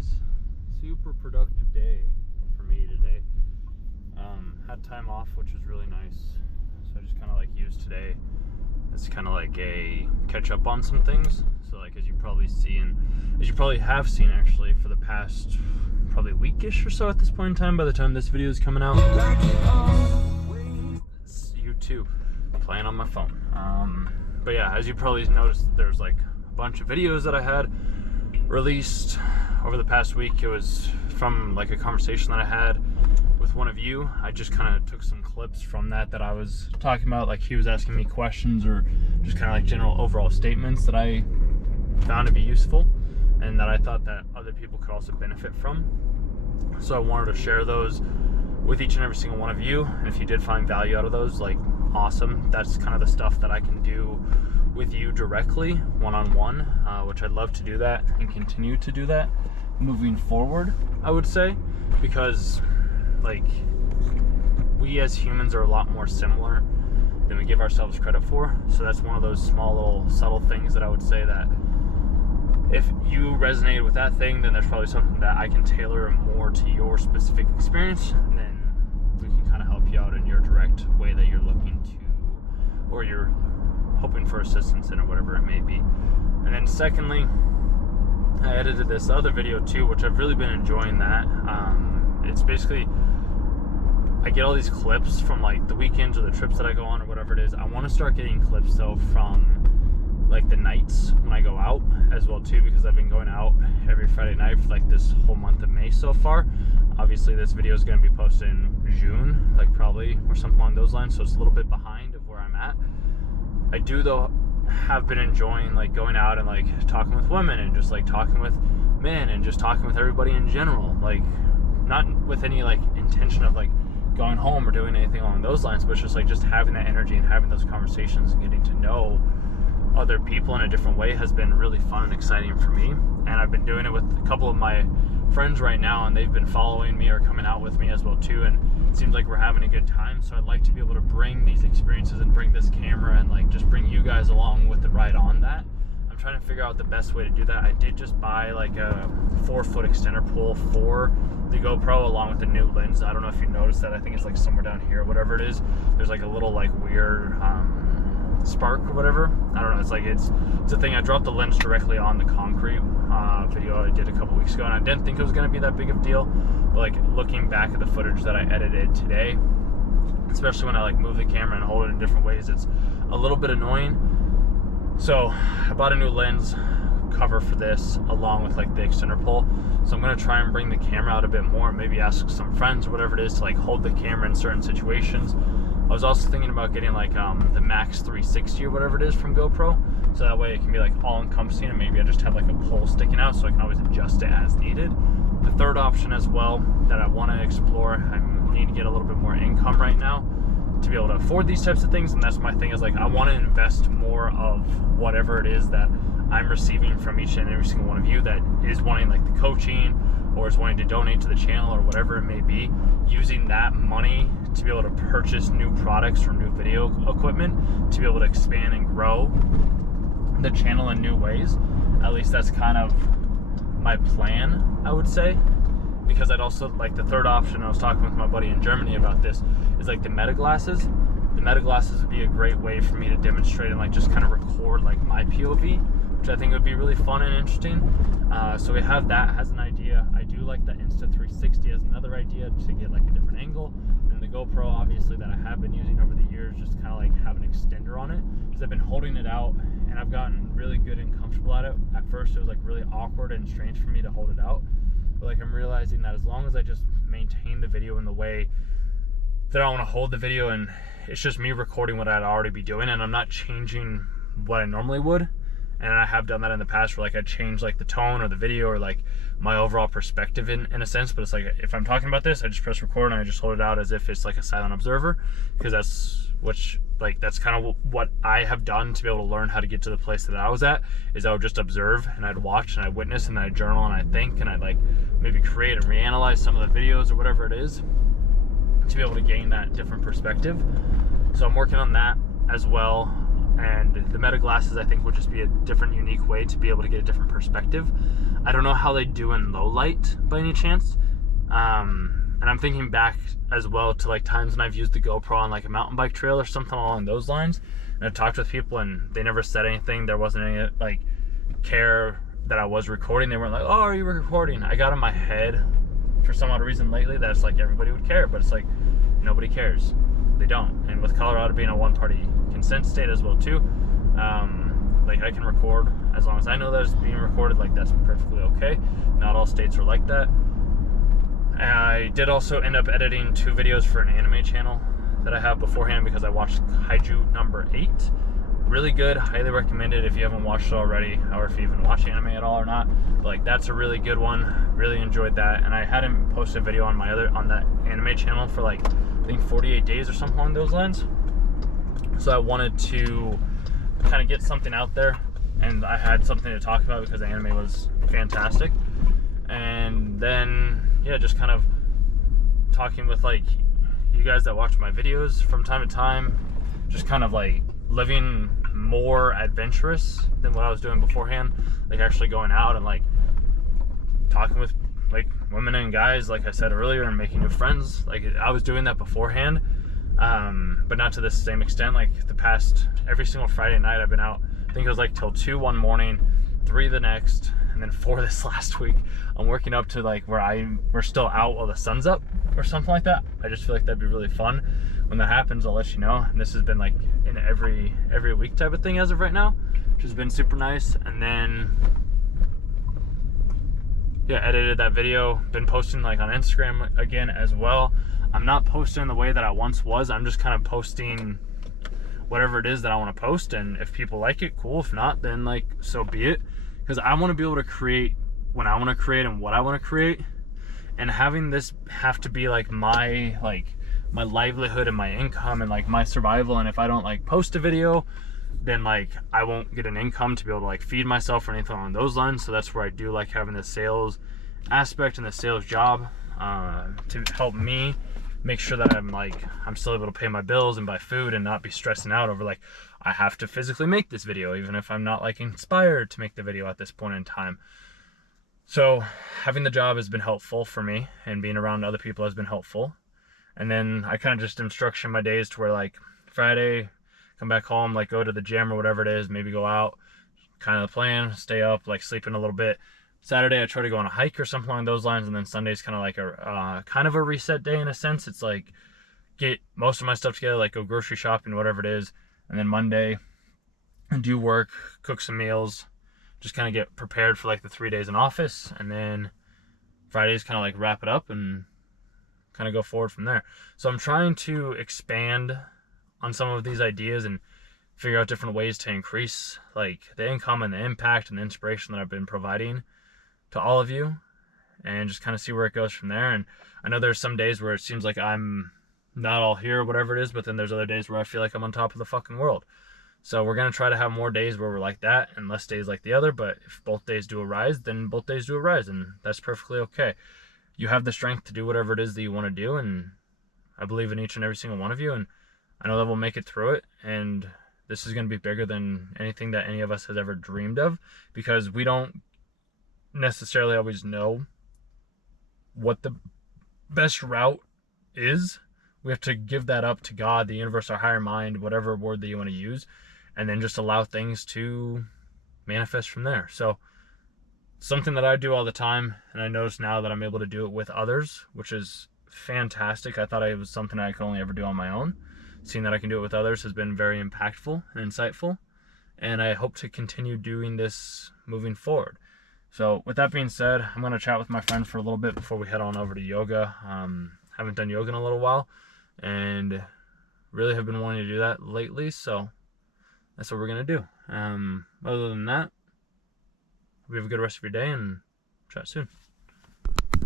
guys, super productive day for me today. Had time off, which was really nice, so I just kind of like used today as kind of like a catch up on some things. So like as you probably have seen actually for the past probably weekish or so at this point in time, by the time this video is coming out, it's YouTube playing on my phone. But yeah, as you probably noticed, there's like a bunch of videos that I had released over the past week. It was from like a conversation that I had with one of you. I just kind of took some clips from that I was talking about, like he was asking me questions or just kind of like general overall statements that I found to be useful and that I thought that other people could also benefit from. So I wanted to share those with each and every single one of you, and if you did find value out of those, like awesome. That's kind of the stuff that I can do with you directly, one-on-one, which I'd love to do that and continue to do that moving forward, I would say, because like we as humans are a lot more similar than we give ourselves credit for. So that's one of those small little subtle things that I would say that if you resonate with that thing, then there's probably something that I can tailor more to your specific experience, and then we can kind of help you out in your direct way that you're looking to, or you're hoping for assistance in, or whatever it may be. And then secondly, I edited this other video too, which I've really been enjoying that. It's basically, I get all these clips from like the weekends or the trips that I go on or whatever it is. I want to start getting clips though from like the nights when I go out as well too, because I've been going out every Friday night for like this whole month of May so far. Obviously this video is going to be posted in June, like probably, or something along those lines, so it's a little bit behind of where I'm at. I do though have been enjoying like going out and like talking with women and just like talking with men and just talking with everybody in general, like not with any like intention of like going home or doing anything along those lines, but it's just like just having that energy and having those conversations and getting to know other people in a different way has been really fun and exciting for me. And I've been doing it with a couple of my friends right now, and they've been following me or coming out with me as well too, and it seems like we're having a good time. So I'd like to be able to bring these experiences and bring this camera and like just bring you guys along with the ride on that. I'm trying to figure out the best way to do that. I did just buy like a 4-foot extender pole for the GoPro along with the new lens. I don't know if you noticed that. I think it's like somewhere down here, whatever it is. There's like a little like weird spark or whatever. I don't know. It's like it's a thing. I dropped the lens directly on the concrete video I did a couple weeks ago, and I didn't think it was going to be that big of a deal. But like looking back at the footage that I edited today, especially when I like move the camera and hold it in different ways, it's a little bit annoying. So I bought a new lens cover for this along with like the extender pole. So I'm going to try and bring the camera out a bit more, maybe ask some friends or whatever it is to like hold the camera in certain situations. I was also thinking about getting like the Max 360 or whatever it is from GoPro, so that way it can be like all encompassing, and maybe I just have like a pole sticking out so I can always adjust it as needed. The third option as well that I want to explore, I need to get a little bit more income right now to be able to afford these types of things, and that's my thing, is like I want to invest more of whatever it is that I'm receiving from each and every single one of you that is wanting like the coaching or is wanting to donate to the channel or whatever it may be, using that money to be able to purchase new products or new video equipment to be able to expand and grow the channel in new ways. At least that's kind of my plan, I would say. Because I'd also like the third option, I was talking with my buddy in Germany about this, is like the meta glasses. The meta glasses would be a great way for me to demonstrate and like just kind of record like my POV, which I think would be really fun and interesting. So we have that as an idea. I do like the Insta360 as another idea to get like a different angle. And the GoPro, obviously, that I have been using over the years, just kind of like have an extender on it, because I've been holding it out and I've gotten really good and comfortable at it. At first it was like really awkward and strange for me to hold it out, but like I'm realizing that as long as I just maintain the video in the way that I want to hold the video, and it's just me recording what I'd already be doing and I'm not changing what I normally would. And I have done that in the past where like I change like the tone or the video or like my overall perspective in a sense. But it's like if I'm talking about this, I just press record and I just hold it out as if it's like a silent observer, because that's kind of what I have done to be able to learn how to get to the place that I was at, is I would just observe and I'd watch and I'd witness and I'd journal and I'd think and I'd like maybe create and reanalyze some of the videos or whatever it is to be able to gain that different perspective. So I'm working on that as well. and the meta glasses I think will just be a different, unique way to be able to get a different perspective. I don't know how they do in low light by any chance. And I'm thinking back as well to like times when I've used the GoPro on like a mountain bike trail or something along those lines, and I've talked with people and they never said anything. There wasn't any like care that I was recording. They weren't like, oh, are you recording? I got in my head for some odd reason lately that it's like everybody would care, but it's like nobody cares. They don't. And with Colorado being a one-party consent state as well too, like I can record as long as I know that it's being recorded. Like that's perfectly okay. Not all states are like that. I did also end up editing 2 videos for an anime channel that I have beforehand because I watched Kaiju number 8. Really good, highly recommended if you haven't watched it already, or if you even watch anime at all or not. But like that's a really good one. Really enjoyed that, and I hadn't posted a video on that anime channel for like I think 48 days or something along those lines. So I wanted to kind of get something out there, and I had something to talk about because the anime was fantastic. And then yeah, just kind of talking with like you guys that watch my videos from time to time, just kind of like living more adventurous than what I was doing beforehand, like actually going out and like talking with like women and guys, like I said earlier, and making new friends. Like I was doing that beforehand, but not to the same extent. Like the past, every single Friday night I've been out, I think it was like till 2 one morning, 3 the next, and then 4 this last week. I'm working up to like where we're still out while the sun's up or something like that. I just feel like that'd be really fun. When that happens, I'll let you know. And this has been like in every week type of thing as of right now, which has been super nice. And then yeah, edited that video, been posting like on Instagram again as well. I'm not posting the way that I once was. I'm just kind of posting whatever it is that I want to post, and if people like it, cool. If not, then like so be it, because I want to be able to create when I want to create and what I want to create, and having this have to be like my livelihood and my income and like my survival. And if I don't like post a video, then like I won't get an income to be able to like feed myself or anything along those lines. So that's where I do like having the sales aspect and the sales job to help me make sure that I'm still able to pay my bills and buy food and not be stressing out over like I have to physically make this video, even if I'm not like inspired to make the video at this point in time. So having the job has been helpful for me, and being around other people has been helpful. And then I kind of just am structuring my days to where like Friday, come back home, like go to the gym or whatever it is, maybe go out, kind of the plan, stay up, like sleeping a little bit. Saturday I try to go on a hike or something along those lines, and then Sunday's kind of like a reset day in a sense. It's like get most of my stuff together, like go grocery shopping, whatever it is, and then Monday do work, cook some meals, just kind of get prepared for like the 3 days in office, and then Fridays kind of like wrap it up and kind of go forward from there. So I'm trying to expand on some of these ideas and figure out different ways to increase like the income and the impact and the inspiration that I've been providing to all of you, and just kind of see where it goes from there. And I know there's some days where it seems like I'm not all here or whatever it is, but then there's other days where I feel like I'm on top of the fucking world. So we're going to try to have more days where we're like that and less days like the other. But if both days do arise, then both days do arise, and that's perfectly okay. You have the strength to do whatever it is that you want to do, and I believe in each and every single one of you, and I know that we'll make it through it. And this is going to be bigger than anything that any of us has ever dreamed of, because we don't necessarily always know what the best route is. We have to give that up to God, the universe, our higher mind, whatever word that you want to use, and then just allow things to manifest from there. So something that I do all the time, and I notice now that I'm able to do it with others, which is fantastic. I thought it was something I could only ever do on my own. Seeing that I can do it with others has been very impactful and insightful, and I hope to continue doing this moving forward. So with that being said, I'm going to chat with my friend for a little bit before we head on over to yoga. Haven't done yoga in a little while, and really have been wanting to do that lately, so that's what we're going to do. Other than that, we have a good rest of your day, and chat soon.